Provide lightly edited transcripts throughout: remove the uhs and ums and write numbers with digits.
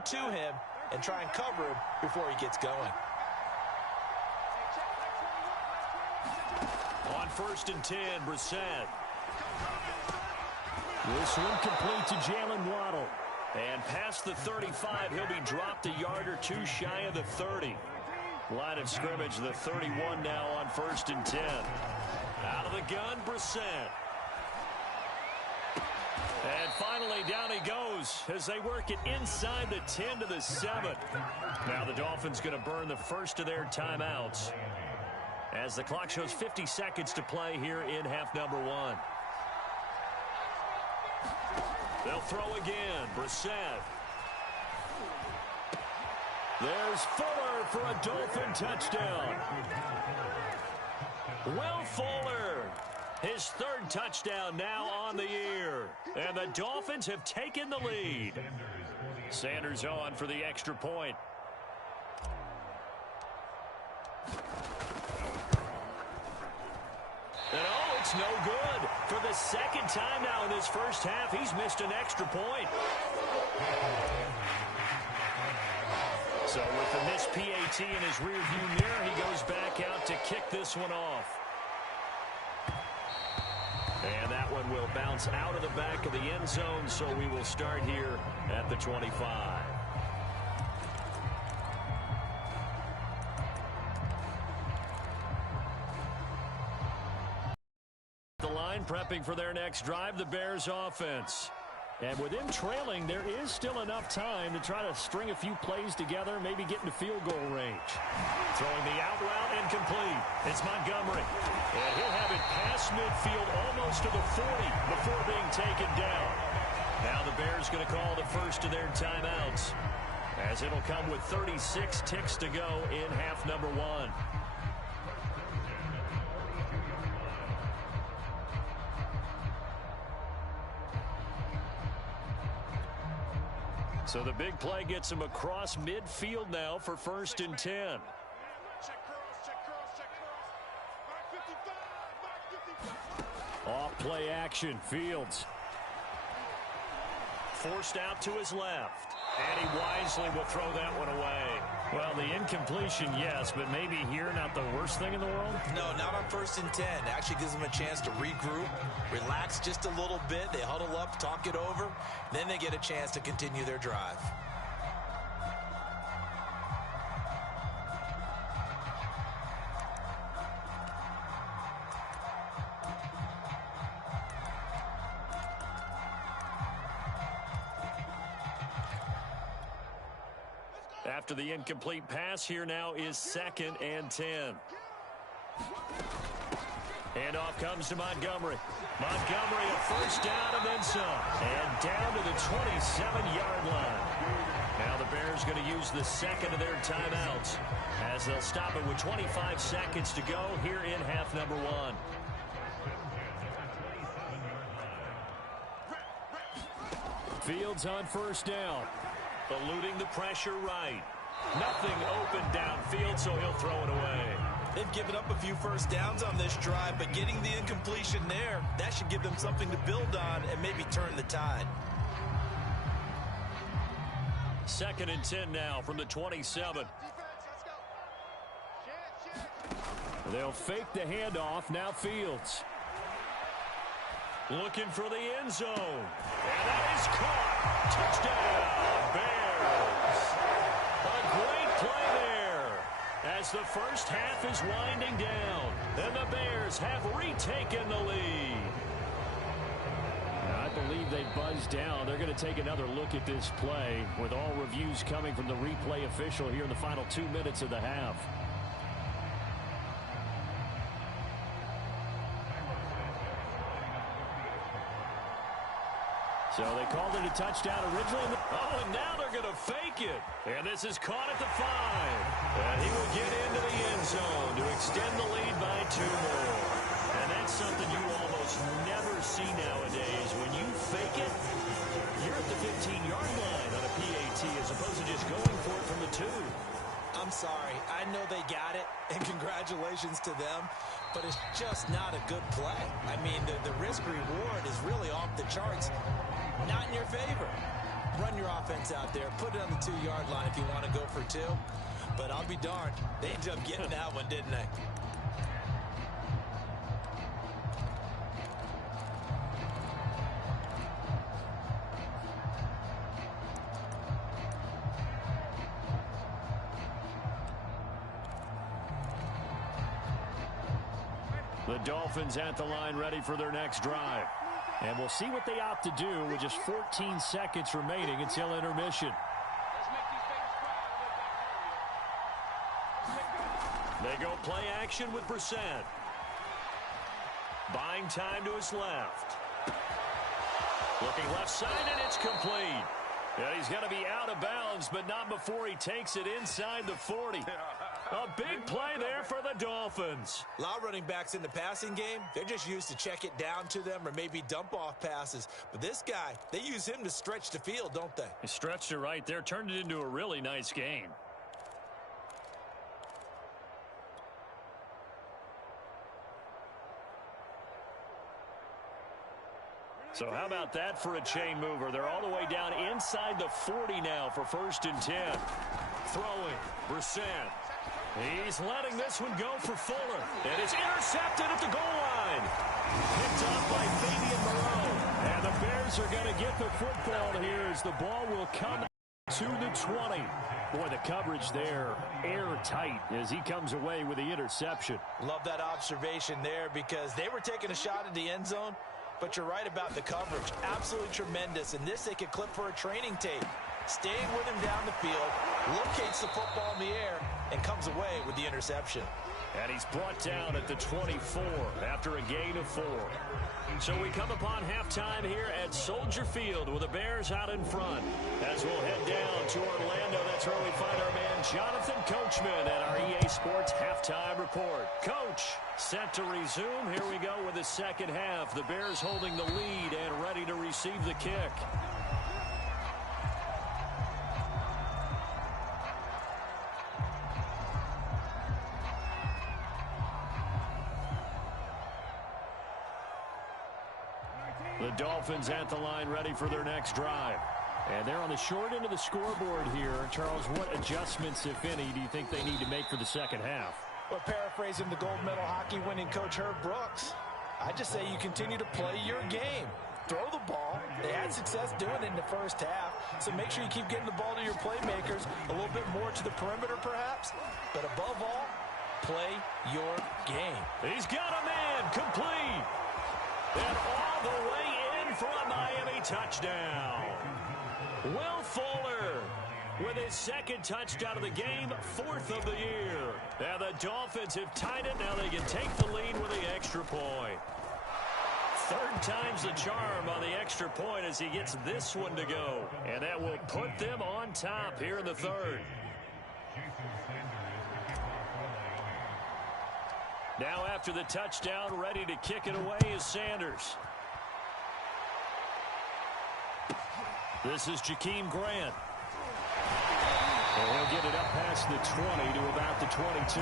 run to him and try and cover him before he gets going. On 1st and 10, Brissett. This one complete to Jalen Waddle. And past the 35, he'll be dropped a yard or two shy of the 30. Line of scrimmage, the 31 now on 1st and 10. Out of the gun, Brissett. And finally, down he goes as they work it inside the 10 to the 7. Now the Dolphins going to burn the first of their timeouts as the clock shows 50 seconds to play here in half number 1. They'll throw again. Brissett. There's Fuller for a Dolphin touchdown. Will Fuller, his 3rd touchdown now on the year. And the Dolphins have taken the lead. Sanders on for the extra point. And oh, it's no good. For the 2nd time now in this first half, he's missed an extra point. So with the missed PAT in his rearview mirror, he goes back out to kick this one off. And that one will bounce out of the back of the end zone, so we will start here at the 25. The line prepping for their next drive, the Bears offense. And with him trailing, there is still enough time to try to string a few plays together, maybe get into field goal range. Throwing the out route and complete. It's Montgomery. And he'll have it past midfield almost to the 40 before being taken down. Now the Bears going to call the first of their timeouts, as it'll come with 36 ticks to go in half number 1. So the big play gets him across midfield now for 1st and 10. Off play action, Fields. Forced out to his left. And he wisely will throw that one away. Well, the incompletion, yes, but maybe here not the worst thing in the world? No, not on 1st and 10. It actually gives them a chance to regroup, relax just a little bit. They huddle up, talk it over. Then they get a chance to continue their drive. After the incomplete pass, here now is 2nd and 10. And off comes to Montgomery. Montgomery, a first down and then some. And down to the 27-yard line. Now the Bears going to use the 2nd of their timeouts, as they'll stop it with 25 seconds to go here in half number 1. Fields on 1st down. Eluding the pressure right. Nothing open downfield, so he'll throw it away. They've given up a few first downs on this drive, but getting the incompletion there, that should give them something to build on and maybe turn the tide. 2nd and 10 now from the 27. They'll fake the handoff. Now Fields. Looking for the end zone. And that is caught. Touchdown, Bears. A great play there as the first half is winding down. And the Bears have retaken the lead. I believe they buzzed down. They're going to take another look at this play, with all reviews coming from the replay official here in the final 2 minutes of the half. So they called it a touchdown originally. Oh, and now they're going to fake it. And this is caught at the 5. And he will get into the end zone to extend the lead by 2 more. And that's something you almost never see nowadays. When you fake it, you're at the 15-yard line on a PAT as opposed to just going for it from the 2. I'm sorry. I know they got it, and congratulations to them, but it's just not a good play. I mean, the risk-reward is really off the charts. Not in your favor. Run your offense out there. Put it on the 2-yard line if you want to go for 2. But I'll be darned. They ended up getting that one, didn't they? The Dolphins at the line ready for their next drive. And we'll see what they opt to do with just 14 seconds remaining until intermission. They go play action with Brissett. Buying time to his left. Looking left side, and it's complete. And he's going to be out of bounds, but not before he takes it inside the 40. A big play there for the Dolphins. A lot of running backs in the passing game, they're just used to check it down to them or maybe dump off passes. But this guy, they use him to stretch the field, don't they? He stretched it right there, turned it into a really nice game. So how about that for a chain mover? They're all the way down inside the 40 now for 1st and 10. Throwing, Brissett. He's letting this one go for Fuller. And it's intercepted at the goal line. Picked up by Fabian Moreau. And the Bears are going to get the football here as the ball will come to the 20. Boy, the coverage there, airtight as he comes away with the interception. Love that observation there because they were taking a shot at the end zone. But you're right about the coverage. Absolutely tremendous. And this they could clip for a training tape. Staying with him down the field, locates the football in the air, and comes away with the interception. And he's brought down at the 24 after a gain of 4. So we come upon halftime here at Soldier Field with the Bears out in front. As we'll head down to Orlando, that's where we find our man Jonathan Coachman at our EA Sports Halftime Report. Coach, set to resume. Here we go with the second half. The Bears holding the lead and ready to receive the kick. The Dolphins at the line ready for their next drive. And they're on the short end of the scoreboard here. Charles, what adjustments, if any, do you think they need to make for the second half? Well, paraphrasing the gold medal hockey winning coach Herb Brooks, I just say you continue to play your game. Throw the ball. They had success doing it in the first half, so make sure you keep getting the ball to your playmakers, a little bit more to the perimeter perhaps, but above all, play your game. He's got a man complete. And all the way in for a Miami touchdown. Will Fuller with his second touchdown of the game, 4th of the year. And the Dolphins have tied it. Now they can take the lead with the extra point. 3rd time's the charm on the extra point as he gets this one to go. And that will put them on top here in the 3rd. Now after the touchdown, ready to kick it away is Sanders. This is Jakeem Grant. And he'll get it up past the 20 to about the 22.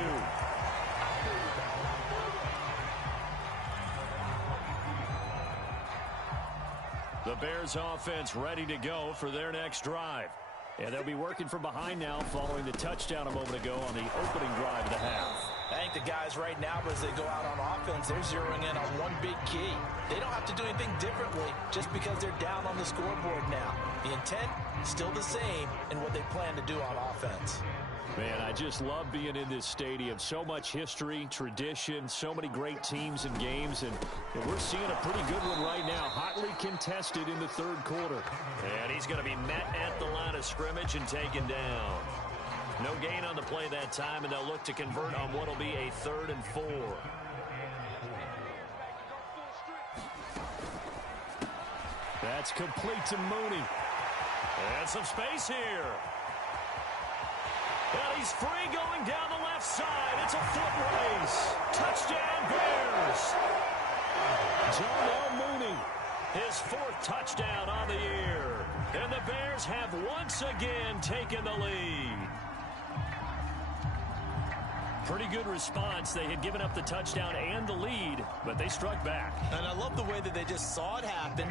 The Bears offense ready to go for their next drive. And they'll be working from behind now following the touchdown a moment ago on the opening drive of the half. I think the guys right now, as they go out on offense, they're zeroing in on one big key. They don't have to do anything differently just because they're down on the scoreboard now. The intent, still the same in what they plan to do on offense. Man, I just love being in this stadium. So much history, tradition, so many great teams and games, and we're seeing a pretty good one right now, hotly contested in the 3rd quarter. And he's going to be met at the line of scrimmage and taken down. No gain on the play that time, and they'll look to convert on what will be a 3rd and 4. That's complete to Mooney. And some space here. And he's free going down the left side. It's a foot race. Touchdown, Bears. Darnell Mooney, his 4th touchdown on the year. And the Bears have once again taken the lead. Pretty good response. They had given up the touchdown and the lead, but they struck back. And I love the way that they just saw it happen,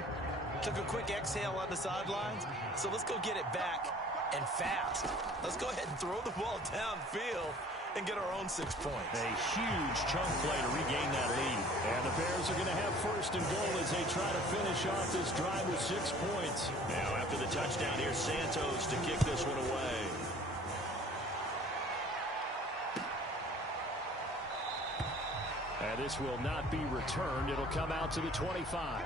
Took a quick exhale on the sidelines, so let's go get it back and fast. Let's go ahead and throw the ball downfield and get our own 6 points. A huge chunk play to regain that lead. And the Bears are going to have first and goal as they try to finish off this drive with 6 points. Now after the touchdown, here's Santos to kick this one away. And this will not be returned. It'll come out to the 25.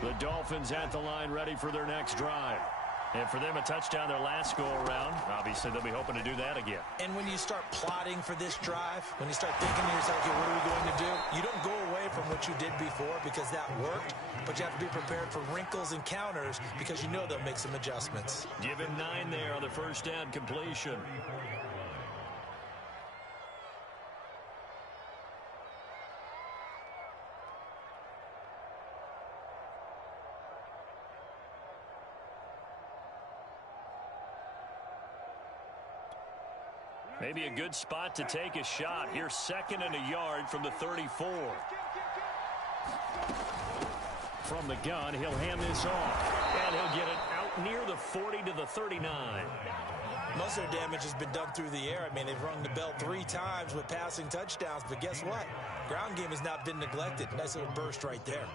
The Dolphins at the line ready for their next drive. And for them, a touchdown their last go-around. Obviously, they'll be hoping to do that again. And when you start plotting for this drive, when you start thinking to yourself, okay, what are we going to do? You don't go away from what you did before because that worked, but you have to be prepared for wrinkles and counters because you know they'll make some adjustments. Give him 9 there on the first down completion. Maybe a good spot to take a shot. Here's 2nd and a yard from the 34. From the gun, he'll hand this off. And he'll get it out near the 40 to the 39. Most of their damage has been done through the air. I mean, they've rung the bell 3 times with passing touchdowns. But guess what? Ground game has not been neglected. Nice little burst right there.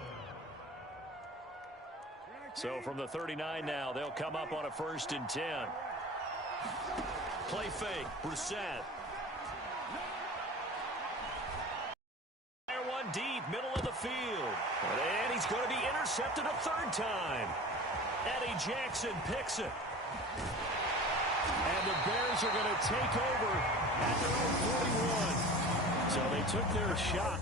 So from the 39 now, they'll come up on a 1st and 10. Play fake, Brissett. Fire one deep, middle of the field. And he's going to be intercepted a 3rd time. Eddie Jackson picks it. And the Bears are going to take over at their own 41. So they took their shot